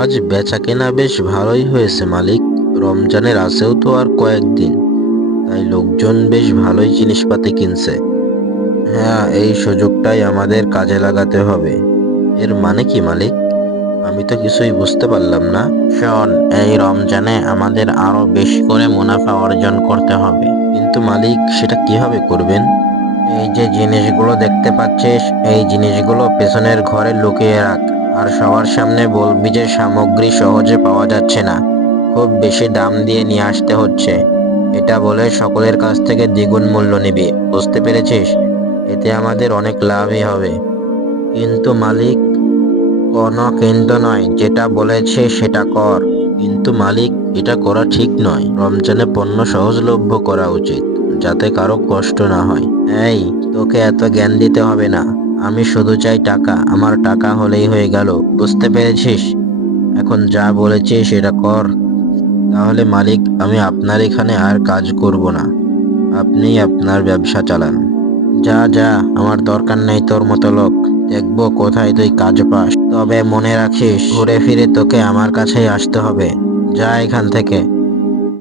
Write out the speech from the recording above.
আজ বেচাকেনা বেশ ভালোই হয়েছে মালিক। রমজানের আছেও তো আর কয়েকদিন, তাই লোকজন বেশ ভালোই জিনিসপাতি কিনছে। হ্যাঁ, এই সুযোগটাই আমাদের কাজে লাগাতে হবে। এর মানে কি মালিক? আমি তো কিছুই বুঝতে পারলাম না। শোন, এই রমজানে আমাদের আরো বেশি করে মুনাফা অর্জন করতে হবে। কিন্তু মালিক, সেটা কিভাবে করবেন? এই যে জিনিসগুলো দেখতে পাচ্ছিস, এই জিনিসগুলো পেছনের ঘরে লুকিয়ে রাখ। আর সবার সামনে বলবি যে সামগ্রী সহজে পাওয়া যাচ্ছে না, খুব বেশি দাম দিয়ে নিয়ে আসতে হচ্ছে। এটা বলে সকলের কাছ থেকে দ্বিগুণ মূল্য নিবি, বুঝতে পেরেছিস? এতে আমাদের অনেক লাভই হবে। কিন্তু মালিক, কোনো কিন্তু নয়, যেটা বলেছে সেটা কর। কিন্তু মালিক, এটা করা ঠিক নয়। রমজানে পণ্য সহজলভ্য করা উচিত, যাতে কারো কষ্ট না হয়। এই, তোকে এত জ্ঞান দিতে হবে না। আমি শুধু চাই টাকা, আমার টাকা হলেই হয়ে গেল, বুঝতে পেরেছিস? এখন যা বলেছি সেটা কর। তাহলে মালিক, আমি আপনার এখানে আর কাজ করব না। আপনি আপনার ব্যবসা চালান। যা যা, আমার দরকার নেই তোর মতো লোক। দেখবো কোথায় তুই কাজ পাস। তবে মনে রাখিস, ঘুরে ফিরে তোকে আমার কাছেই আসতে হবে। যা এখান থেকে।